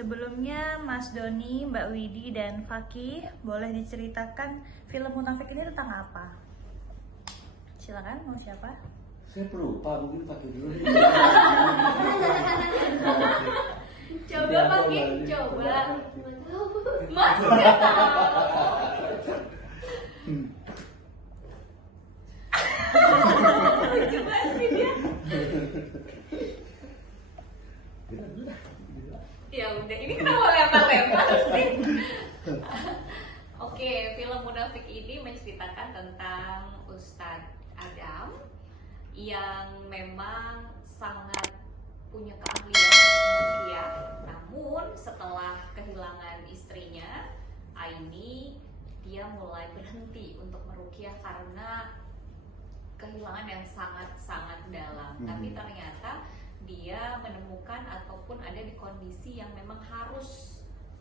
Sebelumnya Mas Doni, Mbak Widi, dan Fakih, boleh diceritakan film Munafik ini tentang apa? Silakan, mau siapa? Saya pelupa, mungkin Fakih dulu. Coba Fakih, coba. Mas nggak tahu. Lucu banget sih dia. Ya udah, ini kenapa lempar-lempar sih? Oke, film Munafik ini menceritakan tentang Ustadz Adam yang memang sangat punya keahlian untuk meruqyah. Namun setelah kehilangan istrinya, Aini, dia mulai berhenti untuk meruqyah karena kehilangan yang sangat-sangat dalam. Tapi ternyata dia menemukan ataupun ada di kondisi yang memang harus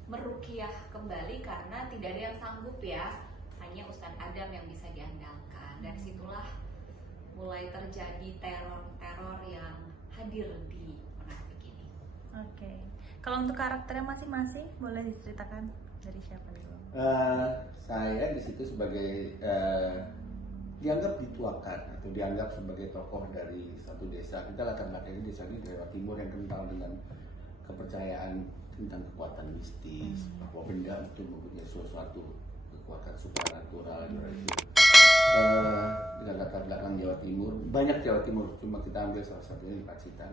meruqyah kembali karena tidak ada yang sanggup ya, hanya Ustadz Adam yang bisa diandalkan. Dari situlah mulai terjadi teror-teror yang hadir di Munafik ini. Oke. Kalau untuk karakternya masing-masing, boleh diceritakan dari siapa dulu? Saya di situ sebagai dianggap dituakan atau dianggap sebagai tokoh dari satu desa. Kita latar belakangnya desa ini Jawa Timur yang kental dengan kepercayaan tentang kekuatan mistis, bahwa benda itu mempunyai sesuatu kekuatan supranatural. Di latar belakang Jawa Timur, banyak Jawa Timur, cuma kita ambil salah satunya di Pacitan.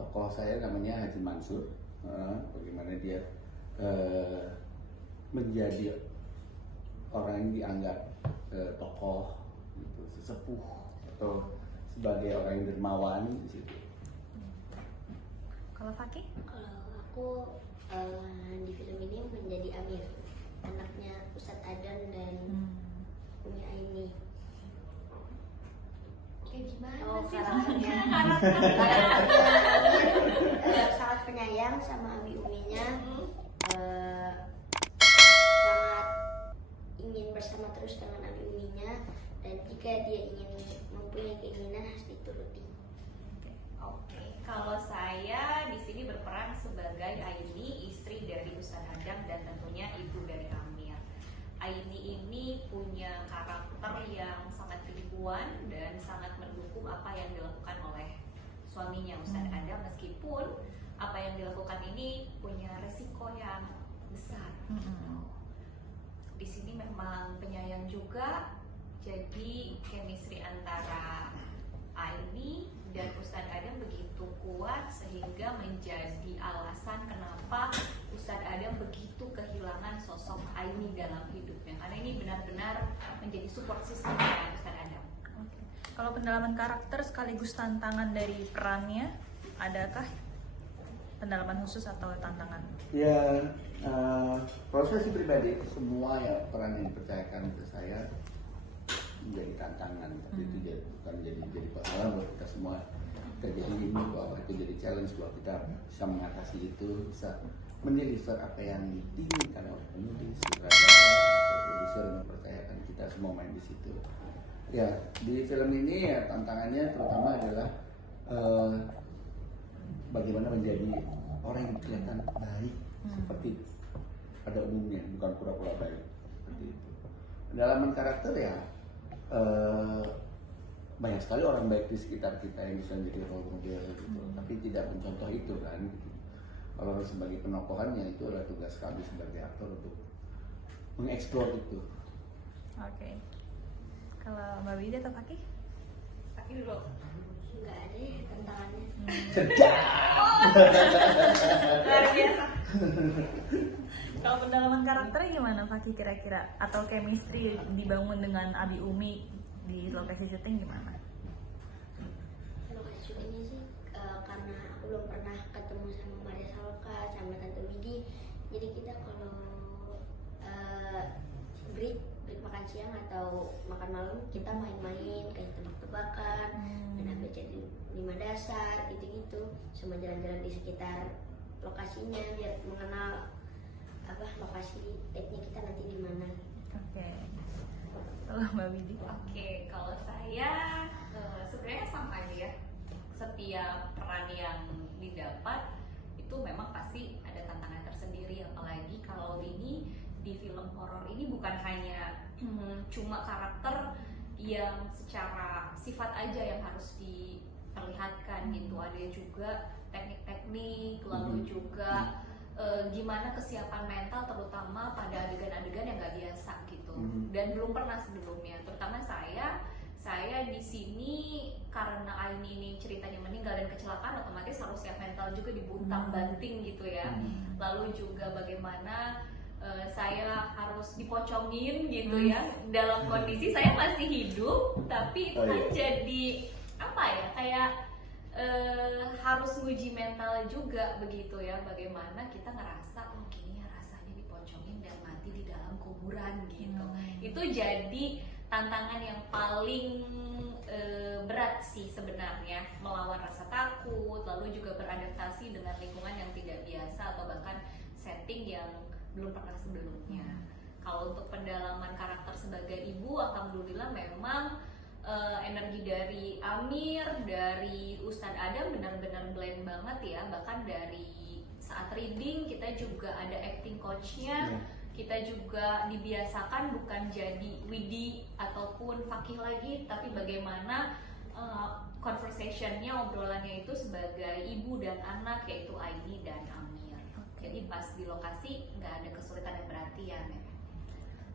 Tokoh saya namanya Haji Mansur. Bagaimana dia menjadi orang yang dianggap tokoh, gitu, sesepuh atau sebagai orang yang dermawan di situ. Kalau Fakih? Kalau aku di film ini menjadi Amir, anaknya Ustadz Adam dan Umi Aini. Kayak gimana sih karakternya? Karakternya sangat penyayang sama Abi Uminya, sangat ingin bersama terus dengan Abi Uminya, dan jika dia ingin mempunyai keinginan harus dituruti. Oke, kalau saya di sini berperan sebagai Aini, istri dari Ustadz Adam dan tentunya ibu dari Amir. Aini ini punya karakter yang sangat kehidupan dan sangat mendukung apa yang dilakukan oleh suaminya Ustadz Adam, meskipun apa yang dilakukan ini punya resiko yang besar. Di sini memang penyayang juga, jadi chemistry antara Aini dan Ustadz Adam begitu kuat sehingga menjadi alasan kenapa Ustadz Adam begitu kehilangan sosok Aini dalam hidupnya, karena ini benar-benar menjadi support systemnya Ustadz Adam. Oke. Kalau pendalaman karakter sekaligus tantangan dari perannya, adakah pendalaman khusus atau tantangan? Ya, kalau saya sih pribadi, semua ya peran yang dipercayakan ke saya menjadi tantangan, tapi itu bukan jadi persoalan buat kita semua. Kita jadi ini bahwa itu jadi challenge bahwa kita bisa mengatasi itu, bisa mendeliver apa yang diinginkan oleh penulis, sutradara, atau produser yang mempercayakan kita semua main di situ. Ya, di film ini ya tantangannya terutama adalah bagaimana menjadi orang yang kelihatan baik seperti pada umumnya, bukan pura-pura baik seperti itu. Pendalaman karakter ya banyak sekali orang baik di sekitar kita yang bisa menjadi role model gitu, tapi tidak mencontoh itu kan. Gitu. Kalau sebagai penokohannya itu adalah tugas kami sebagai aktor untuk mengeksplor itu. Oke. Kalau Mbak Wida atau Fakih? Fakih dulu. Nggak ada ya tantangannya. Sedap. Luar biasa. Kalau pendalaman karakternya gimana Fakih kira-kira? Atau chemistry dibangun dengan Abi Umi di lokasi syuting gimana? Lokasi syutingnya sih karena aku belum pernah ketemu sama Maria Salka sama Tante Widi, jadi kita kalau break makan siang atau makan malam kita main-main kayak tebak-tebakan, dan ABC di 5 dasar gitu-gitu, sama jalan-jalan di sekitar lokasinya biar mengenal lokasi take-nya kita nanti di mana. Oke. Kalau Mbak Widi? Oke, kalau saya sebenarnya sama aja ya. Setiap peran yang didapat itu memang pasti ada tantangan hanya cuma karakter yang secara sifat aja yang harus diperlihatkan gitu. Ada juga teknik-teknik, lalu juga gimana kesiapan mental terutama pada adegan-adegan yang nggak biasa gitu dan belum pernah sebelumnya. Terutama saya di sini karena Aini ini ceritanya meninggal dan kecelakaan, otomatis harus siap mental juga dibuntang banting gitu ya. Lalu juga bagaimana saya harus dipocongin gitu ya dalam kondisi saya masih hidup, tapi itu kan jadi apa ya, kayak harus nguji mental juga begitu ya, bagaimana kita ngerasa gini ya rasanya dipocongin dan mati di dalam kuburan gitu. Itu jadi tantangan yang paling berat sih sebenarnya, melawan rasa takut, lalu juga beradaptasi dengan lingkungan yang tidak biasa atau bahkan setting yang belum pernah sebelumnya. Kalau untuk pendalaman karakter sebagai ibu, alhamdulillah memang energi dari Amir, dari Ustadz Adam benar-benar blend banget ya. Bahkan dari saat reading kita juga ada acting coachnya, kita juga dibiasakan bukan jadi Widi ataupun Fakih lagi, tapi bagaimana conversationnya, obrolannya itu sebagai ibu dan anak, yaitu Aini dan Amir. Jadi pas di lokasi nggak ada kesulitan yang berarti ya.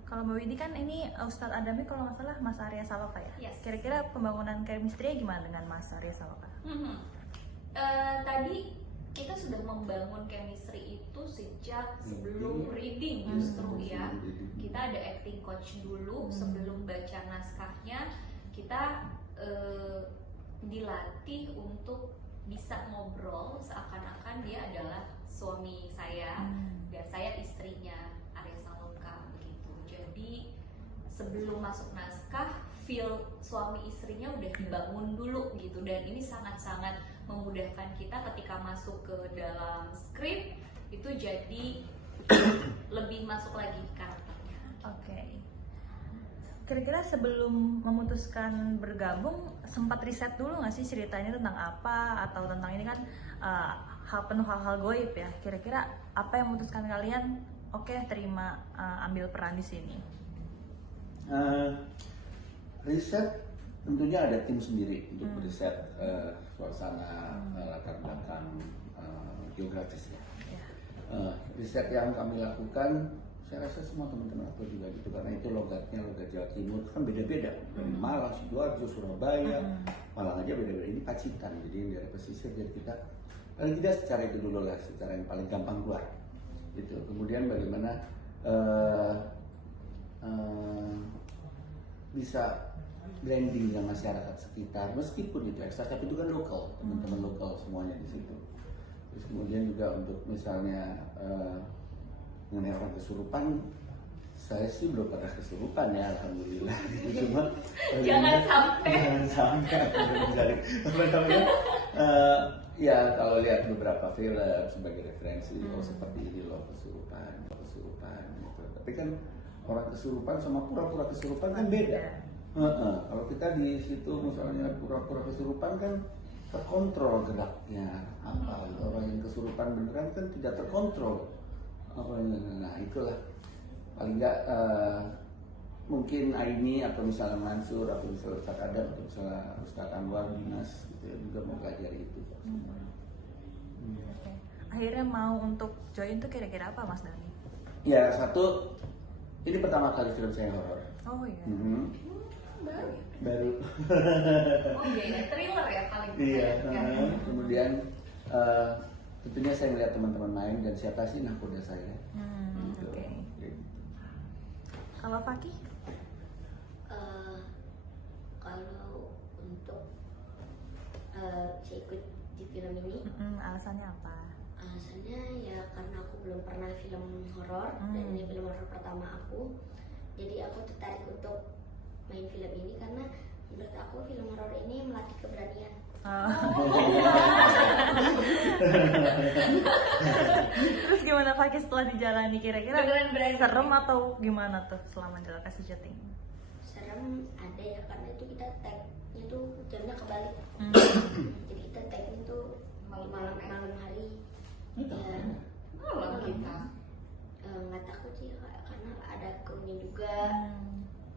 Kalau Mbak Widi kan ini Ustadz Adami kalau nggak salah Mas Arya Saloka ya? Yes. Kira-kira pembangunan chemistry gimana dengan Mas Arya Saloka? Tadi kita sudah membangun chemistry itu sejak sebelum reading justru ya. Kita ada acting coach dulu sebelum baca naskahnya. Kita dilatih untuk bisa ngobrol seakan-akan dia adalah suami saya dan saya istrinya Arya Saloka begitu. Jadi sebelum masuk naskah, feel suami istrinya udah dibangun dulu gitu, dan ini sangat-sangat memudahkan kita ketika masuk ke dalam skrip itu jadi lebih masuk lagi karakternya. Oke. Kira-kira sebelum memutuskan bergabung sempat riset dulu nggak sih ceritanya tentang apa, atau tentang ini kan penuh hal-hal goib ya. Kira-kira apa yang memutuskan kalian oke terima ambil peran di sini? Riset tentunya ada tim sendiri untuk riset suasana latar belakang geografis ya. Riset yang kami lakukan, saya rasa semua teman-teman aku juga gitu, karena itu logat Jawa Timur kan beda-beda, dari Malang, Sidoarjo, Surabaya, Malang aja beda-beda. Ini Pacitan, jadi dari pesisir, jadi kita paling tidak secara itu dulu lah, secara yang paling gampang keluar gitu. Kemudian bagaimana bisa blending dengan masyarakat sekitar, meskipun itu ekstrak, tapi itu kan lokal, teman-teman lokal semuanya di situ. Terus kemudian juga untuk misalnya mengenai orang kesurupan, saya sih belum pernah kesurupan ya, alhamdulillah. Cuma Jangan sampai. Ya kalau lihat beberapa film sebagai referensi, oh seperti ini loh kesurupan gitu. Tapi kan orang kesurupan sama pura-pura kesurupan kan beda. Kalau kita di situ misalnya pura-pura kesurupan kan terkontrol geraknya, apa orang yang kesurupan beneran kan tidak terkontrol. Nah itulah paling nggak mungkin Aini atau misalnya Mansur atau misalnya Ustadz Adam atau misalnya Ustadz Anwar Dinas gitu ya, juga mau pelajari itu. Akhirnya mau untuk join tuh kira-kira apa Mas Dani? Ya satu, ini pertama kali film saya horor. Oh iya. Baru. Oh iya, thriller ya paling. Iya. Kemudian tentunya saya melihat teman-teman main dan siapa sih nakoda saya. Gitu. Oke. Kalau Fakih? Kalau untuk saya ikut di film ini, Alasannya apa? alasannya ya karena aku belum pernah film horor dan ini film horor pertama aku. Jadi aku tertarik untuk main film ini karena menurut aku film horor ini melatih keberanian. Terus gimana Fakih setelah dijalani, kira-kira Beneran berani. serem atau gimana tuh selama di lokasi syuting? Serem ada ya, karena itu kita tag-nya tuh jamnya kebalik. Jadi kita tag itu malam hari. Ya, Malam kita. nggak takut sih karena ada krunya juga.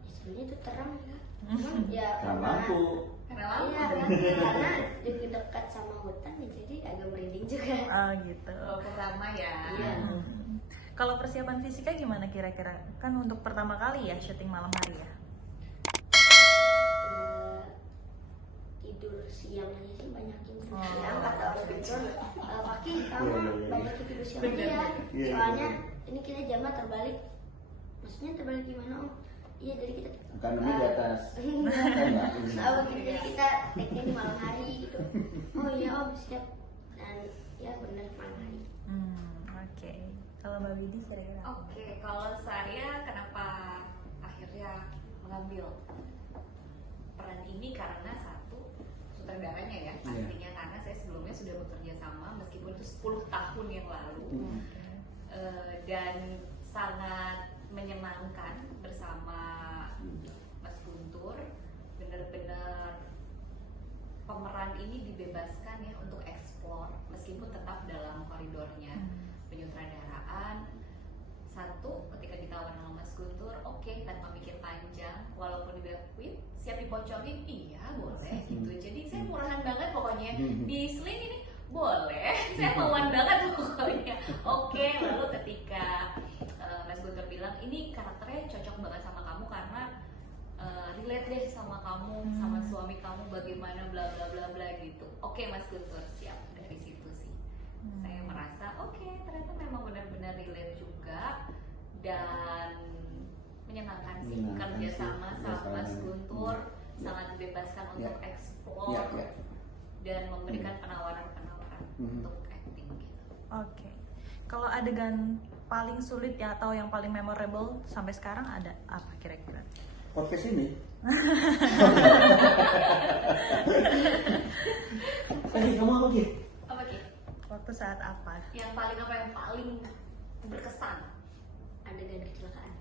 Sebenarnya itu terang ya, cuman ya Karena lampu. Karena lampu. iya karena lebih dekat sama hutan ya, jadi agak merinding juga. Oh gitu. Kalau pertama ya. Iya. Kalau persiapan fisiknya gimana kira-kira? Kan untuk pertama kali ya syuting malam hari ya. Tidur siang aja sih, banyakin tidur Oh. siang kata orang tidur. Paki Iya, kamu iya, iya. banyakin tidur siang Bener, aja ya. Iya, iya, Soalnya iya. ini kita jamnya terbalik. Maksudnya terbalik gimana om? Iya jadi kita Akademi di atas. Kan enggak? Oh, jadi kita take-nya di malam hari gitu. Oh iya om, siap. Dan ya benar malam hari. Oke. Kalau Mbak Widi kira-kira? Oke, kalau saya kenapa akhirnya mengambil peran ini karena satu sutradaranya ya pastinya, karena saya sebelumnya sudah bekerja sama meskipun itu 10 tahun yang lalu. Dan sangat menyenangkan bersama Mas Guntur. Benar-benar pemeran ini dibebaskan ya untuk eksplor meskipun tetap dalam koridornya penyutradaraan. Satu, ketika ditawarin sama Mas Guntur, oke, tanpa mikir panjang, walaupun dia quit, siap dibocorin, iya boleh gitu. Jadi saya murahan banget pokoknya di Sling ini boleh, saya mauan banget pokoknya. Oke, lalu ketika Mas Guntur bilang ini karakternya cocok banget sama kamu karena relate deh sama kamu, sama suami kamu bagaimana bla bla bla bla gitu. Oke Mas Guntur, siap. Dari situ sih saya merasa oke, ternyata memang benar-benar relate juga dan menyenangkan sih kerja sama Mas Guntur. Sangat dibebaskan untuk eksplor dan memberikan penawaran-penawaran untuk acting gitu. Oke. Kalau adegan paling sulit ya atau yang paling memorable sampai sekarang ada apa kira-kira? Podcast ini. Tadi kamu apa Ki? Apa Ki? Waktu saat apa? Yang paling apa yang paling berkesan? Adegan kecelakaan.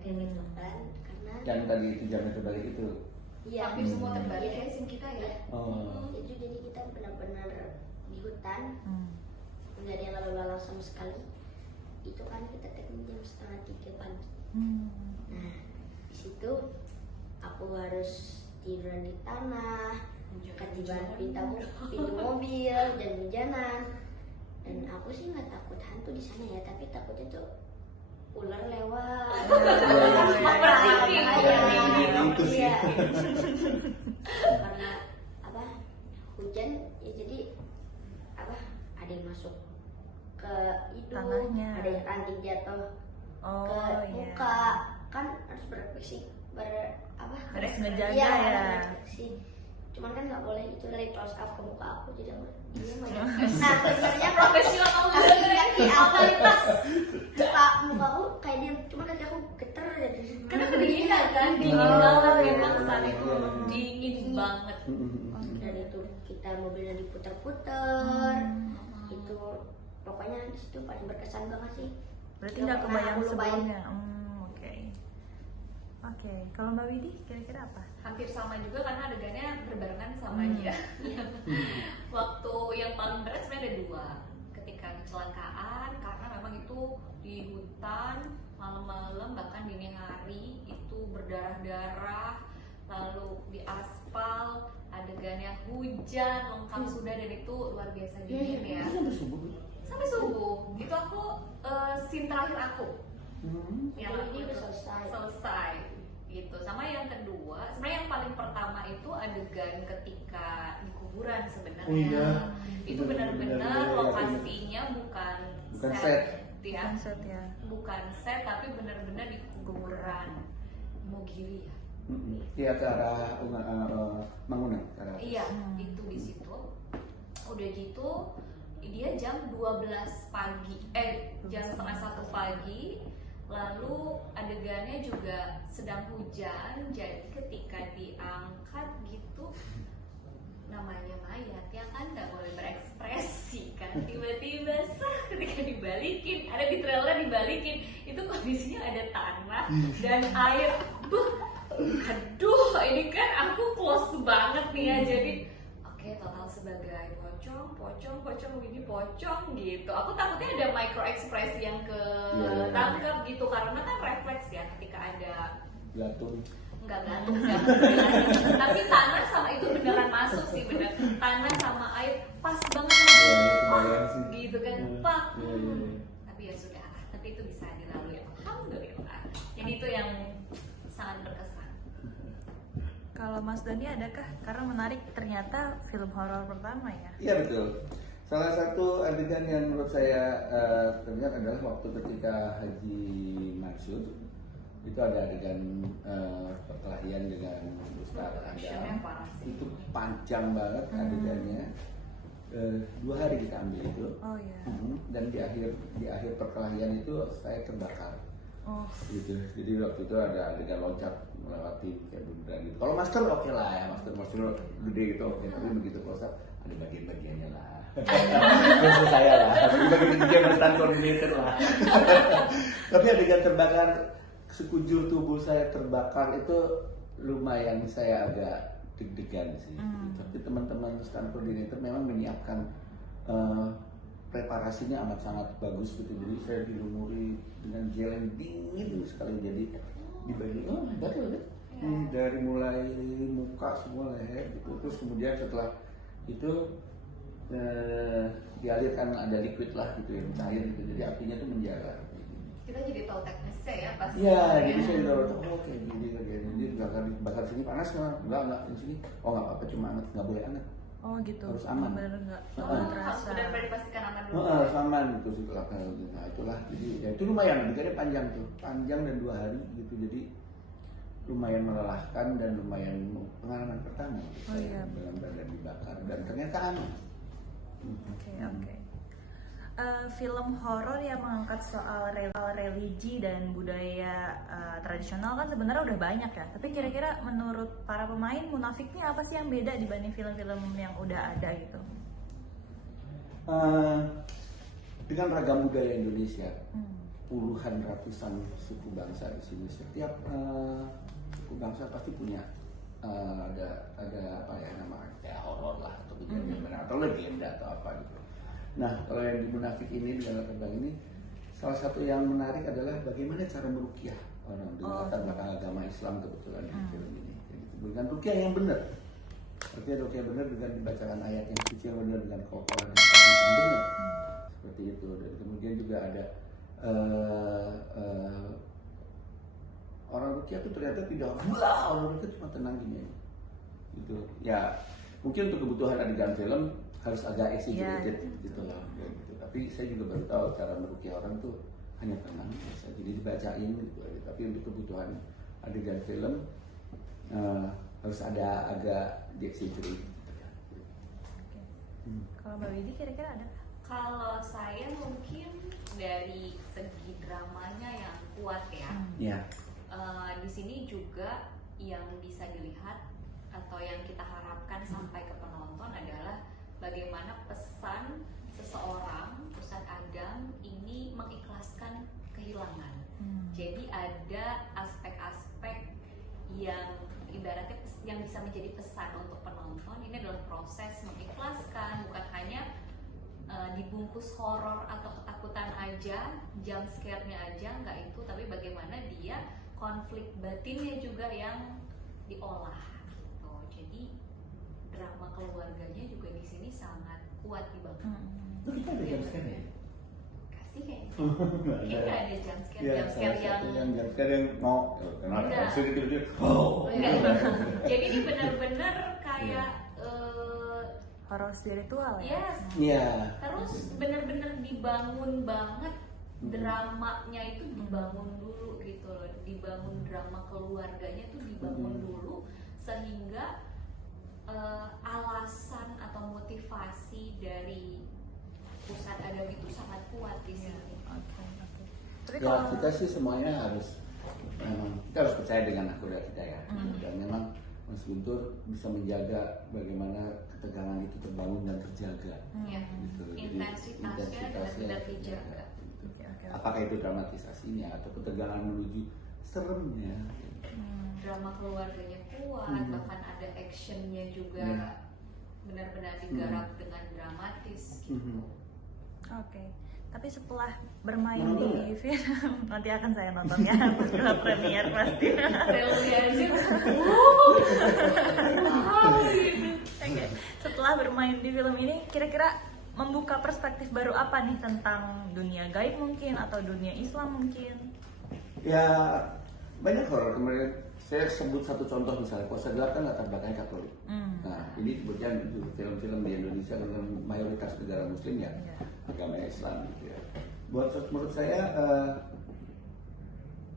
Adegan kecelakaan karena Yang tadi itu jamnya terbalik itu. iya Hampir semua terbalik ya scene kita ya. Oh. jadi kita benar-benar di hutan, nggak ada yang lalu-lalang sama sekali. Itu kan kita take jam 2:30 pagi. Nah di situ aku harus tiduran di tanah, ketiban pintu mobil dan hujanan. Dan aku sih nggak takut hantu di sana ya, tapi takutnya tuh ular lewat. Itu sih. Iya. Karena apa? Hujan ya, jadi apa? Ada yang masuk ke hidung, Tanahnya. ada yang ranting jatuh Oh ke iya. muka, kan harus berefleksi Harus ngejaga iya, ya. harus berefleksi. Cuman kan nggak boleh itu dari close up ke muka aku, jadi aku diam aja. Nah sebenarnya Profesional kaki aku muka aku kayak dia, cuma kaki aku geter jadi karena kedinginan kan, dingin Oh, banget iya. memang saat itu dingin banget. dan itu kita mobilnya diputar-putar. Itu pokoknya di situ paling berkesan banget sih. Berarti Nggak nggak pernah kebayang aku lupain. sebelumnya. Oke. Oke. Kalau Mbak Widi kira-kira apa? Hampir sama juga karena adegannya berbarengan sama dia. Waktu yang paling berat sebenarnya ada dua. Ketika kecelakaan, karena memang itu di hutan malam-malam bahkan dini hari itu berdarah-darah, lalu di aspal adegannya hujan lengkap sudah, dan itu luar biasa dingin ya. Sampai subuh itu aku scene terakhir aku yang Jadi aku udah itu selesai. gitu. Sama yang kedua sebenarnya yang paling pertama itu adegan ketika di kuburan sebenarnya. Oh iya. Itu benar-benar lokasinya bukan set. ya, Konsep ya. bukan set tapi benar-benar di kuburan Mogili ya. Iya, ke arah Mangunan. Iya, itu di situ. Udah gitu dia jam 12 pagi, jam setengah 1 pagi. Lalu adegannya juga sedang hujan, jadi ketika diangkat gitu, namanya mayat ya kan nggak boleh berekspresi kan, tiba-tiba ketika dibalikin, ada di trailer dibalikin, itu kondisinya ada tanah dan air. Aduh, ini kan aku close banget nih ya, jadi oke, total sebagai bocor pocong ini pocong gitu. Aku takutnya ada micro ekspresi yang ke Iya. tangkap gitu, karena kan refleks ya ketika ada Gatung. nggak gantung sih alhamdulillah. Tapi tanah sama itu beneran masuk sih, bener. Tanah sama air pas banget. Iya, kebayang sih. Gitu kan, Iya, Pak. iya, iya, iya. Tapi ya sudah, tapi itu bisa dilalui alhamdulillah. Jadi itu yang sangat berkesan. Kalau Mas Dani adakah? Karena menarik ternyata film horor pertama ya. Iya betul. Salah satu adegan yang menurut saya teringat adalah waktu ketika Haji Mansur itu ada adegan perkelahian dengan Ustaz Actionnya Adam. parah sih. Itu panjang banget adegannya. 2 hari kita ambil itu. Oh ya. Dan di akhir perkelahian itu saya terbakar. Oh. Gitu. Jadi waktu itu ada adegan loncat melewati kayak beneran gitu. Kalau masker oke lah ya, masker gede gitu oke. Tapi begitu close up ada bagian-bagiannya lah. Maksud saya lah, bagian-bagian mantan koordinator lah. Tapi adegan terbakar, sekujur tubuh saya terbakar itu lumayan saya agak deg-degan sih. Tapi teman-teman stand koordinator memang menyiapkan preparasinya amat sangat bagus gitu. Jadi saya dilumuri dengan gel yang dingin sekali, jadi dibagi hebat loh ya. Dari mulai muka semua leher gitu. Terus kemudian setelah itu dialirkan ada liquid lah gitu yang cair gitu. Jadi apinya tuh menjalar. Kita jadi tahu teknisnya ya pas. Iya, jadi saya udah tahu oh kayak gini kayak gini. Jadi bakar sini panas enggak di sini. Oh enggak apa-apa, cuma anget, enggak boleh anget. Oh gitu. Harus aman. Bener enggak? Oh, harus Terasa. benar-benar dipastikan aman dulu. Harus aman gitu setelah nah itulah. Jadi ya itu lumayan, adegannya panjang tuh. Panjang dan 2 hari gitu. Jadi lumayan melelahkan dan lumayan pengalaman pertama gitu, Oh, iya. dalam badan dibakar dan ternyata aman. Oke. Film horor yang mengangkat soal religi dan budaya tradisional kan sebenarnya udah banyak ya. Tapi kira-kira menurut para pemain Munafiknya apa sih yang beda dibanding film-film yang udah ada gitu? Dengan ragam budaya Indonesia, puluhan ratusan suku bangsa di sini. Setiap suku bangsa pasti punya ada apa ya namanya kayak horor lah atau kejadian atau legenda atau apa gitu. Nah kalau yang di Munafik ini dengan latar ini salah satu yang menarik adalah bagaimana cara meruqyah orang dengan latar belakang agama Islam kebetulan di film ini. Kayak gitu. Dengan ruqyah yang benar. Artinya ruqyah benar dengan dibacakan ayat yang suci yang benar dengan qalqalah dan tahmid yang benar. Seperti itu. Dan kemudian juga ada orang ruqyah itu ternyata tidak orang ruqyah cuma tenang gini gitu ya, mungkin untuk kebutuhan adegan film harus agak exaggerated gitu lah gitu. Tapi saya juga baru tahu cara meruqyah orang tuh hanya tenang biasa, jadi dibacain gitu aja. Tapi untuk kebutuhan adegan film harus ada agak di-exaggerate gitu ya. Kalau Mbak Widi kira-kira ada? Kalau saya mungkin dari segi dramanya yang kuat ya. Iya. Di sini juga yang bisa dilihat atau yang kita harapkan sampai ke penonton adalah bagaimana pesan seseorang, Ustadz Adam ini mengikhlaskan kehilangan. Jadi ada aspek-aspek yang ibaratnya yang bisa menjadi pesan untuk penonton. Ini adalah proses mengikhlaskan, bukan hanya dibungkus horor atau ketakutan aja, jump scare-nya aja, nggak itu, tapi bagaimana dia konflik batinnya juga yang diolah gitu. Jadi drama keluarganya juga di sini sangat kuat dibangun. Itu kita ada jam scare ya? Kasih kayaknya. Kita ada jump scare, Ya, jump scare yang jam scare yang mau kenapa? Enggak. Saya gitu oh. enggak. Jadi ini benar-benar kayak Horor spiritual ya? yes. Iya. Terus bener-bener dibangun banget dramanya itu dibangun dulu gitu loh, dibangun drama keluarganya tuh dibangun dulu sehingga alasan atau motivasi dari Ustadz Adam itu sangat kuat di sini. Tapi Ya kalau kita sih semuanya harus kita harus percaya dengan akurat kita ya. Dan memang Mas Guntur bisa menjaga bagaimana ketegangan itu terbangun dan terjaga. Ya. Gitu. Jadi, Intensitasnya benar-benar dijaga. Apakah itu dramatisasinya atau ketegangan menuju seremnya? Drama keluarganya kuat, bahkan ada actionnya juga benar-benar digarap dengan dramatis gitu. Oke. Tapi setelah bermain Nonton di film, nanti akan saya nonton ya setelah premier pasti. Relnya aja. Oke. Setelah bermain di film ini, kira-kira membuka perspektif baru apa nih tentang dunia gaib mungkin atau dunia Islam mungkin? Ya banyak horor. Kemarin saya sebut satu contoh misalnya, Puasa Gelap kan latar belakangnya Katolik. Nah ini kemudian film-film di Indonesia dengan mayoritas negara Muslim ya agama Islam gitu ya. Menurut saya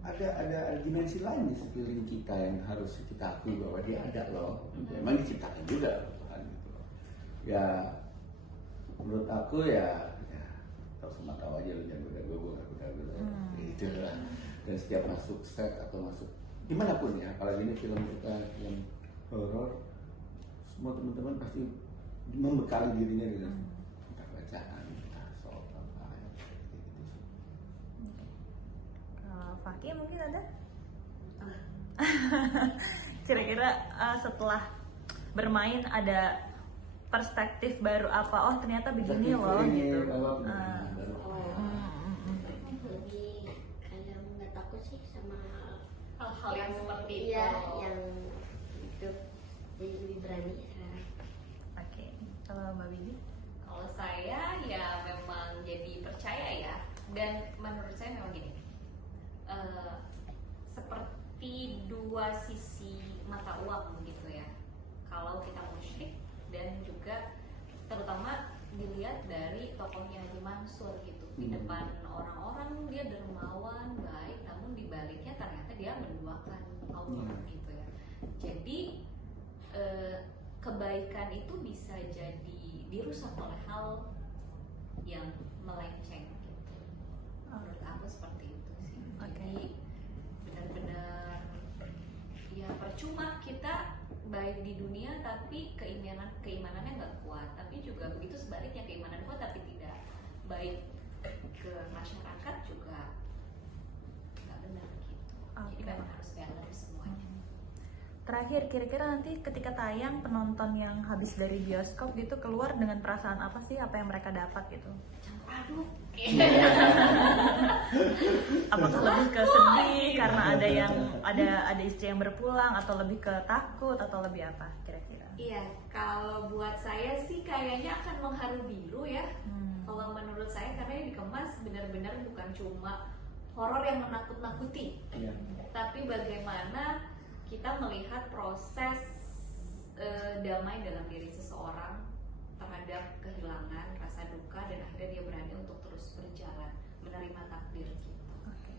ada dimensi lain di sekeliling kita yang harus kita akui bahwa dia ada loh. Memang diciptakan juga Tuhan gitu. Ya menurut aku ya tahu sama tahu aja lu jangan goda-goda gitu lah. Dan setiap masuk set atau masuk dimanapun ya, apalagi ini film kita film horor, semua teman-teman pasti membekali dirinya dengan entah bacaan, entah soal apa gitu sih. Kalau Fakih mungkin ada? Kira-kira setelah bermain ada perspektif baru apa? Oh ternyata begini loh gitu. Lebih kayak nggak takut sih sama Hal-hal yang seperti itu. Iya, yang hidup jadi lebih berani sekarang. Oke. Kalau Mbak Bibi? Kalau saya ya memang jadi percaya ya, dan menurut saya memang gini, seperti dua sisi mata uang gitu ya. Kalau kita musyrik dan juga terutama dilihat dari tokohnya Haji Mansur gitu, di depan orang-orang dia dermawan baik, namun di baliknya ternyata dia menduakan Allah gitu ya. Jadi kebaikan itu bisa jadi dirusak oleh hal yang melenceng gitu. Menurut aku seperti itu sih. Jadi benar-benar ya percuma kita baik di dunia tapi keimanannya nggak kuat, tapi juga begitu sebaliknya keimanan kuat tapi tidak baik ke masyarakat juga nggak benar gitu. Jadi memang harus balance semuanya. Terakhir, kira-kira nanti ketika tayang penonton yang habis dari bioskop gitu keluar dengan perasaan apa sih? Apa yang mereka dapat gitu? Campur aduk. Apakah lebih ke sedih karena ada istri yang berpulang, atau lebih ke takut, atau lebih apa kira-kira? Iya, kalau buat saya sih kayaknya akan mengharu biru ya. Kalau menurut saya karena ini dikemas benar-benar bukan cuma horor yang menakut-nakuti, tapi bagaimana kita melihat proses damai dalam diri seseorang terhadap kehilangan, rasa duka, dan akhirnya dia berani untuk terus berjalan menerima takdir gitu. Oke.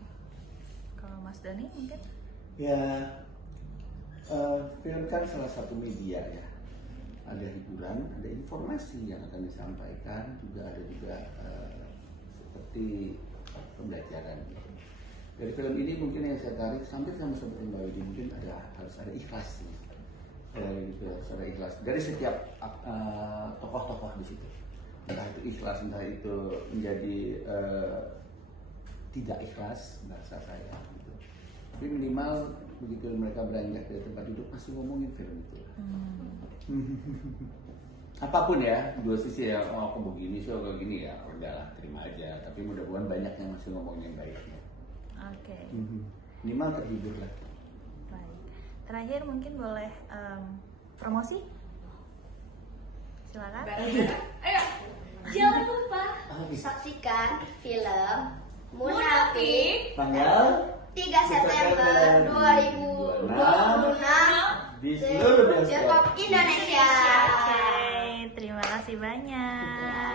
Kalau Mas Dani mungkin? Ya, film kan salah satu media ya. Ada hiburan, ada informasi yang akan disampaikan, juga ada seperti pembelajaran. Dari film ini mungkin yang saya tarik hampir sama seperti Mbak Widi, mungkin harus ada ikhlas sih. Harus ada ikhlas dari setiap tokoh-tokoh di situ. Entah itu ikhlas, entah itu menjadi tidak ikhlas, bahasa saya gitu. Tapi minimal begitu mereka beranjak dari tempat duduk masih ngomongin film itu. Apapun ya, dua sisi ya, oh aku begini sih, aku gini ya, udahlah terima aja. Tapi mudah-mudahan banyak yang masih ngomongin baiknya. Oke. Minimal terhibur lah. Baik. Terakhir mungkin boleh promosi? Silakan. Ayo, jangan lupa Saksikan film Munafik Tanggal 3 September 2026 di seluruh bioskop Indonesia. Oke, terima kasih banyak.